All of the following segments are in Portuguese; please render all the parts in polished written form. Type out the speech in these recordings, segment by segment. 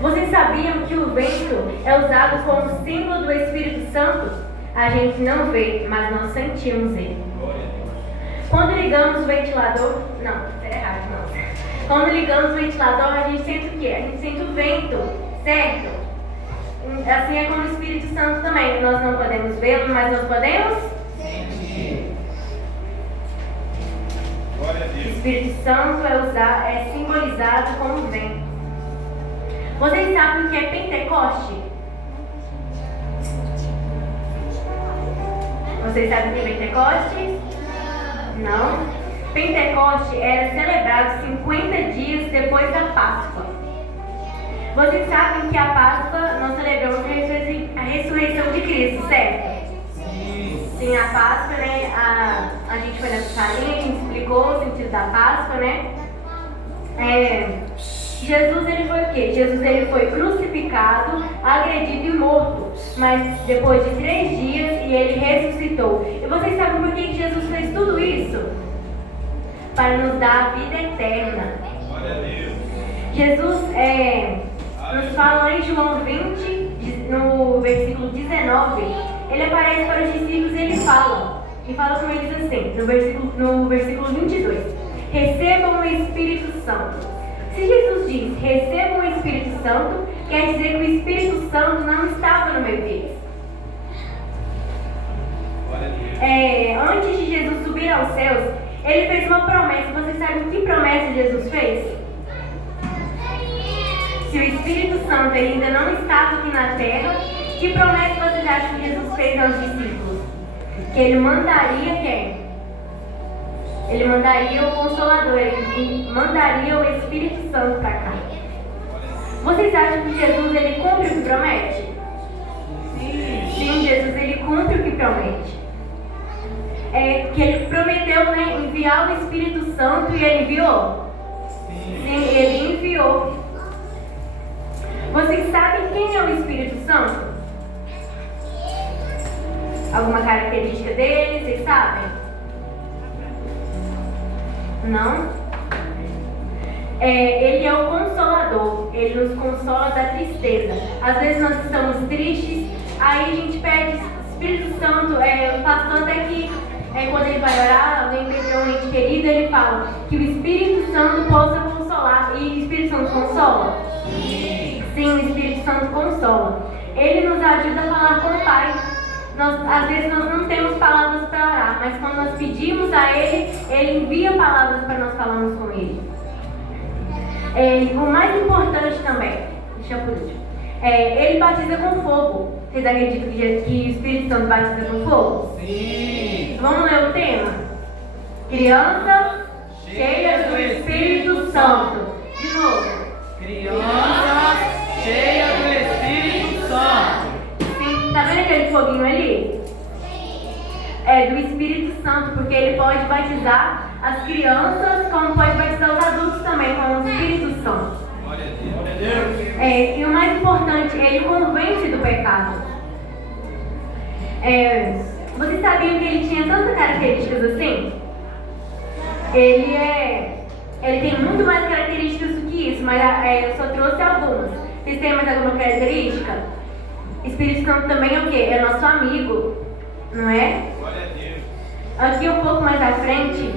Vocês sabiam que o vento é usado como símbolo do Espírito Santo? A gente não vê, mas nós sentimos ele. Quando ligamos o ventilador... Não, tá errado, não. Quando ligamos o ventilador, a gente sente o quê? A gente sente o vento, certo? Assim é com o Espírito Santo também. Nós não podemos vê-lo, mas nós podemos sentir. O Espírito Santo é simbolizado como vento. Vocês sabem o que é Pentecoste? Vocês sabem o que é Pentecoste? Não? Pentecoste era celebrado 50 dias depois da Páscoa. Vocês sabem que a Páscoa nós celebramos a ressurreição de Cristo, certo? Sim, a Páscoa, né? A gente foi na salinha, a gente explicou o sentido da Páscoa, né? Jesus, ele foi o quê? Jesus, ele foi crucificado, agredido e morto. Mas depois de 3 dias, e ele ressuscitou. E vocês sabem por que Jesus fez tudo isso? Para nos dar a vida eterna. Jesus nos fala em João 20, no versículo 19, ele aparece para os discípulos e ele fala com eles assim, no versículo 22, recebam o Espírito Santo. Se Jesus diz, recebam o Espírito Santo, quer dizer que o Espírito Santo não estava no meio deles. Antes de Jesus subir aos céus, ele fez uma promessa. Vocês sabem que promessa Jesus fez? Se o Espírito Santo ainda não estava aqui na terra, que promessa vocês acham que Jesus fez aos discípulos? Que ele mandaria quem? Ele mandaria o Consolador, ele mandaria o Espírito Santo para cá. Vocês acham que Jesus ele cumpre o que promete? Sim, Jesus ele cumpre o que promete. Que ele prometeu, né, enviar o Espírito Santo e ele enviou? Sim, ele enviou. Vocês sabem quem é o Espírito Santo? Alguma característica dele, vocês sabem? Não? Ele é o Consolador, ele nos consola da tristeza. Às vezes nós estamos tristes, aí a gente pede Espírito Santo, o pastor até que quando ele vai orar, alguém perdeu um ente querido, ele fala que o Espírito Santo possa consolar. E o Espírito Santo consola? Sim, o Espírito Santo consola. Ele nos ajuda a falar com o Pai. Às vezes nós não temos palavras para orar, mas quando nós pedimos a Ele, Ele envia palavras para nós falarmos com Ele. O mais importante também, deixa por último, Ele batiza com fogo. Vocês acreditam que o Espírito Santo batiza com fogo? Sim! Vamos ler o tema? Crianças cheias do Espírito Santo. De novo. Crianças cheias do Espírito Santo. Sim, tá vendo aquele foguinho ali? É do Espírito Santo, porque ele pode batizar as crianças, como pode batizar os adultos também, com o Espírito Santo. Glória a Deus. E o mais importante, ele convence do pecado. Vocês sabiam que ele tinha tantas características assim? Ele tem muito mais características do que isso, mas eu só trouxe algumas. Vocês têm mais alguma característica? Espírito Santo também é o quê? É nosso amigo, não é? Glória a Deus. Aqui um pouco mais à frente,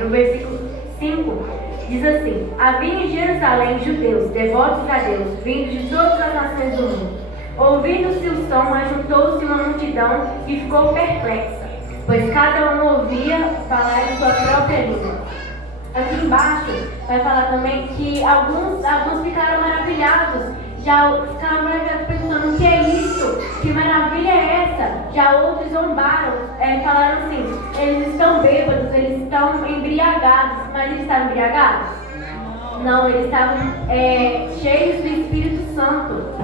no versículo 5, diz assim: havia em Jerusalém judeus, devotos a Deus, vindos de todas as nações do mundo. Ouvindo-se o som, ajuntou-se uma multidão e ficou perplexa, pois cada um ouvia falar em sua própria língua. Aqui embaixo vai falar também que alguns ficaram maravilhados, pensando: o que é isso? Que maravilha é essa? Já outros zombaram, falaram assim: eles estão bêbados, eles estão embriagados. Mas eles estavam embriagados? Não, eles estavam cheios do Espírito Santo.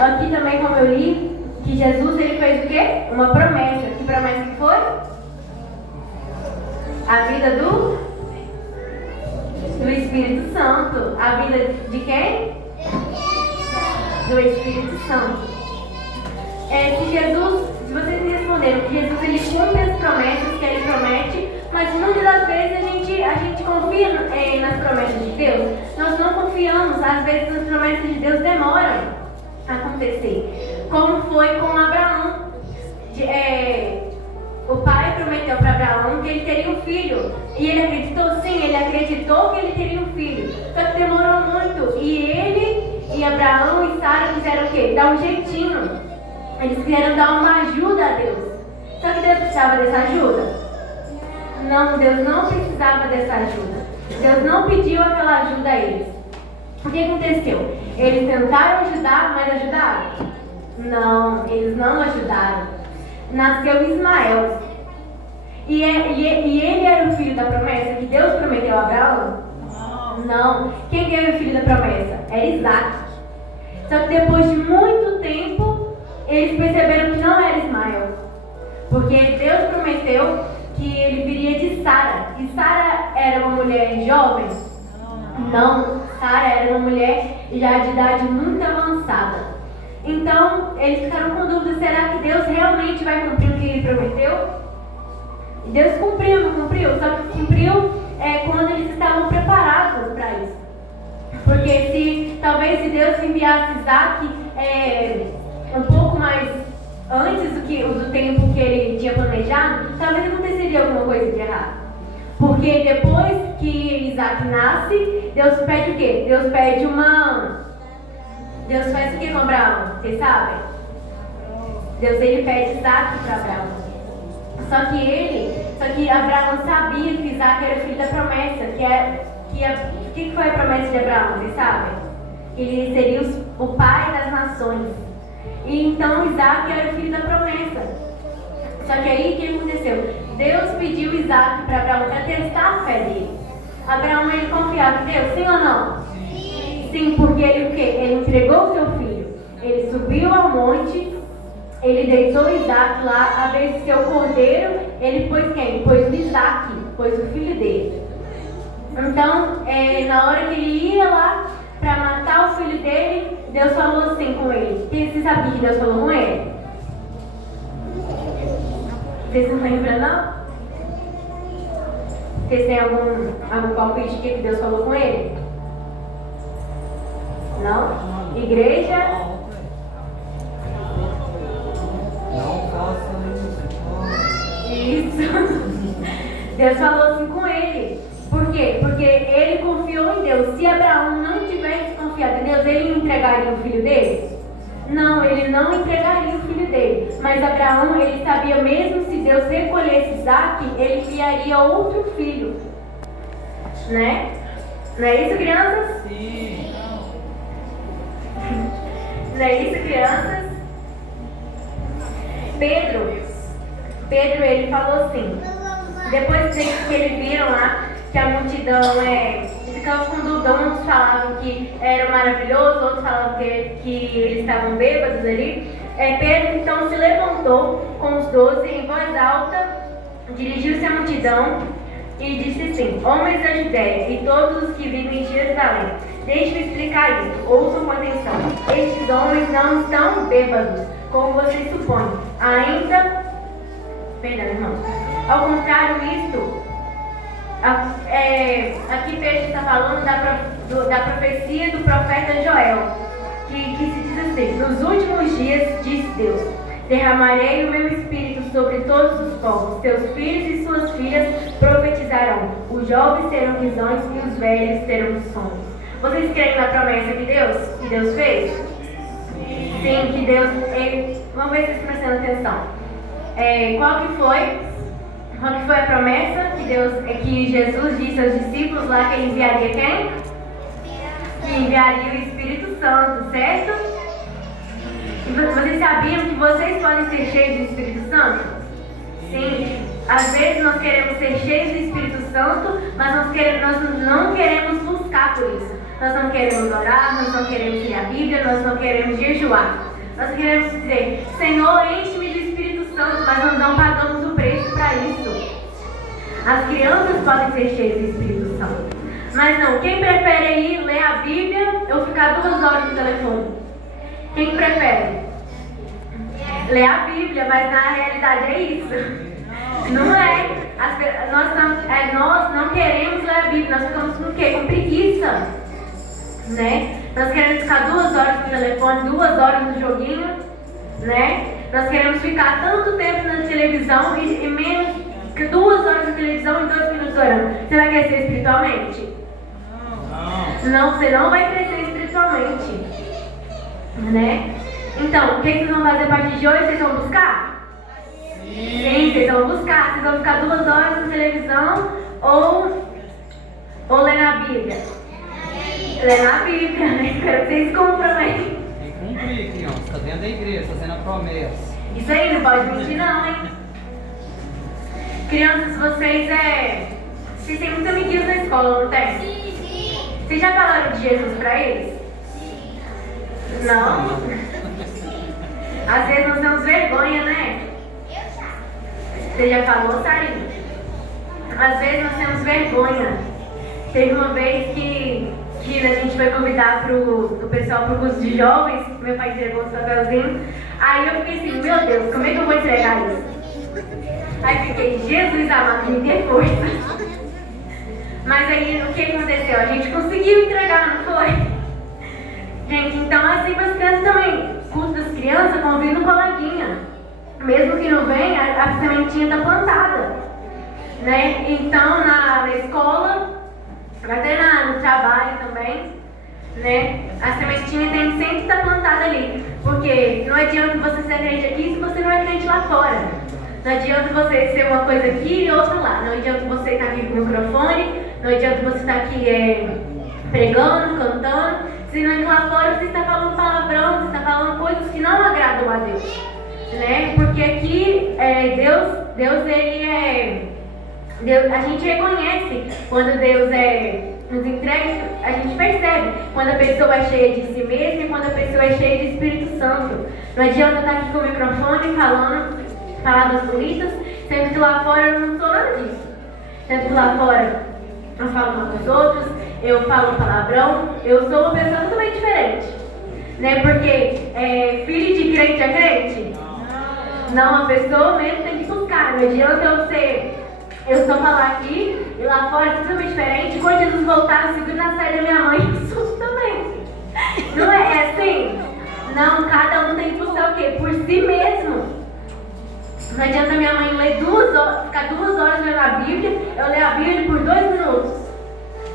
Aqui também, como eu li, que Jesus ele fez o quê? Uma promessa. Que promessa que foi? A vida do Espírito Santo. A vida de quem? Do Espírito Santo. Se vocês me responderam que Jesus ele cumpre as promessas que ele promete, mas muitas das vezes a gente confia nas promessas de Deus. Nós não confiamos às vezes as promessas de Deus demoram a acontecer. Como foi com Abraão. O pai prometeu para Abraão que ele teria um filho. E ele acreditou? Sim, ele acreditou que ele teria um filho. Só que demorou muito. E ele e Abraão e Sara quiseram o quê? Dar um jeitinho. Eles quiseram dar uma ajuda a Deus. Só que Deus precisava dessa ajuda? Não, Deus não precisava dessa ajuda. Deus não pediu aquela ajuda a eles. O que aconteceu? Eles tentaram ajudar, mas ajudaram? Não, eles não ajudaram. Nasceu Ismael. E ele era o filho da promessa que Deus prometeu a Abraão? Não. Quem era o filho da promessa? Era Isaac. Só que depois de muito tempo, eles perceberam que não era Ismael. Porque Deus prometeu que ele viria de Sara. E Sara era uma mulher jovem? Não. Sara era uma mulher já de idade muito avançada. Então, eles ficaram com dúvida, será que Deus realmente vai cumprir o que ele prometeu? E Deus cumpriu, não cumpriu? Só que cumpriu quando eles estavam preparados para isso. Porque talvez se Deus enviasse Isaac um pouco mais antes do tempo que ele tinha planejado, talvez aconteceria alguma coisa de errado. Porque depois que Isaac nasce, Deus pede o quê? Deus faz o que com Abraão? Vocês sabem? Deus pede Isaac para Abraão. Só que Abraão sabia que Isaac era o filho da promessa. O que foi a promessa de Abraão? Vocês sabem? Ele seria o pai das nações. E então Isaac era o filho da promessa. Só que aí o que aconteceu? Deus pediu Isaac para Abraão para testar a fé dele. Abraão, ele confiava em Deus, sim ou não? Sim, porque ele o quê? Ele entregou o seu filho. Ele subiu ao monte, ele deitou Isaac lá, a vez de seu cordeiro, ele pôs quem? Pôs o Isaac, pôs o filho dele. Então, na hora que ele ia lá para matar o filho dele, Deus falou assim com ele. Você sabia que Deus falou com ele? Vocês não lembram, não? Vocês têm algum palpite que Deus falou com ele? Não? Igreja? Não faça isso. Deus falou assim com ele. Por quê? Porque ele confiou em Deus. Se Abraão não tivesse confiado em Deus, ele entregaria o filho dele? Não, ele não entregaria o filho dele. Mas Abraão, ele sabia mesmo se Deus recolhesse Isaac, ele criaria outro filho. Né? Não é isso, crianças? Sim. Não é isso, crianças? Pedro, ele falou assim, depois que eles viram lá que a multidão ficava com dúvida, uns falavam que era maravilhoso, outros falavam que eles estavam bêbados ali. Pedro então se levantou com os 12 em voz alta, dirigiu-se à multidão e disse assim: homens da Judéia e todos os que vivem em Jerusalém, deixe-me explicar isso, ouçam com atenção. Estes homens não estão bêbados, como vocês supõem. Perdão, irmão. Ao contrário, aqui Pedro está falando da profecia do profeta Joel, que se diz assim: nos últimos dias, diz Deus, derramarei o meu espírito sobre todos os povos. Seus filhos e suas filhas profetizarão. Os jovens terão visões e os velhos terão sonhos. Vocês creem na promessa que Deus fez? Sim, que Deus... vamos ver se vocês prestam atenção. Qual que foi a promessa que Jesus disse aos discípulos lá, que ele enviaria quem? Que enviaria o Espírito Santo, certo? E vocês sabiam que vocês podem ser cheios do Espírito Santo? Sim. Às vezes nós queremos ser cheios do Espírito Santo, mas nós não queremos buscar por isso. Nós não queremos orar, nós não queremos ler a Bíblia, nós não queremos jejuar. Nós queremos dizer: Senhor, enche-me do Espírito Santo, mas nós não pagamos o preço para isso. As crianças podem ser cheias do Espírito Santo, mas não. Quem prefere ir ler a Bíblia ou ficar 2 horas no telefone? Quem prefere? Ler a Bíblia, mas na realidade é isso. Não é. Nós não queremos ler a Bíblia, nós ficamos com o quê? Com preguiça. né? Nós queremos ficar 2 horas no telefone, 2 horas no joguinho, né? Nós queremos ficar tanto tempo na televisão e menos que 2 horas na televisão e 2 minutos orando. Você vai crescer espiritualmente? Não, você não vai crescer espiritualmente, né? Então, o que vocês vão fazer a partir de hoje? Vocês vão buscar? Sim, vocês vão buscar. Vocês vão ficar 2 horas na televisão ou ler na Bíblia? Ler na Bíblia, né? Espero que vocês cumpram, né? Tem que cumprir, criança. Está dentro da igreja, fazendo a promessa. Isso aí, não pode mentir não, hein? Crianças, vocês têm muitos amiguinhos na escola, não tem? Sim. Vocês já falaram de Jesus pra eles? Não? Às vezes nós temos vergonha, né? Você já falou, Sarinha? Às vezes nós temos vergonha. Teve uma vez que a gente foi convidar o pessoal para o curso de jovens, meu pai entregou o papelzinho. Aí eu fiquei assim, meu Deus, como é que eu vou entregar isso? Aí fiquei, Jesus amado, me dê força. Mas aí o que aconteceu? A gente conseguiu entregar, não foi? Gente, então assim para as crianças também. Curso das crianças, convida um coleguinha. Mesmo que não venha, a sementinha está plantada, né? Então na escola, até no trabalho também, né? A sementinha tem sempre que estar plantada ali. Porque não adianta você ser crente aqui se você não é crente lá fora. Não adianta você ser uma coisa aqui e outra lá. Não adianta você estar aqui com o microfone, não adianta você estar aqui pregando, cantando. Se não lá fora você está falando palavrão, você está falando coisas que não agradam a Deus, né? Porque aqui Deus ele Deus, a gente reconhece quando Deus nos entrega, a gente percebe quando a pessoa é cheia de si mesma e quando a pessoa é cheia de Espírito Santo. Não adianta estar aqui com o microfone falando palavras bonitas, sendo que lá fora eu não sou nada disso. Sendo que lá fora eu falo mal dos outros, eu falo palavrão, eu sou uma pessoa totalmente diferente, né? Porque filho de crente é crente? Não, uma pessoa mesmo tem que buscar. Não adianta eu só falar aqui e lá fora é totalmente diferente. Quando Jesus voltar, eu seguro na saída da minha mãe e susto também. Não é assim? Não, cada um tem que buscar o quê? Por si mesmo. Não adianta minha mãe ficar 2 horas lendo a Bíblia, eu ler a Bíblia por 2 minutos.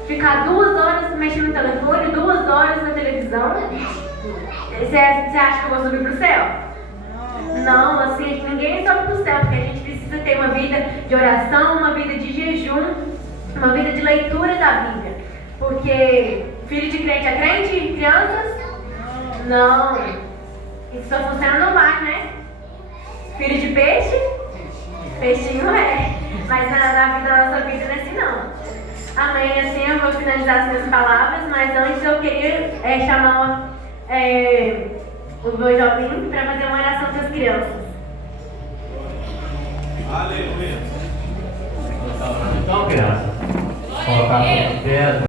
Ficar 2 horas mexendo no telefone, 2 horas na televisão. Você acha que eu vou subir pro céu? Não, assim, ninguém sobe pro céu, porque a gente precisa ter uma vida de oração, uma vida de jejum, uma vida de leitura da Bíblia. Porque filho de crente é crente? Crianças? Não. Isso só funciona no mar, né? Filho de peixe? Peixinho é. Mas na vida da nossa vida não é assim não. Amém. Assim eu vou finalizar as minhas palavras, mas antes eu queria chamar o meu jovem para fazer uma oração com as crianças. Aleluia. Então, crianças, colocar a mão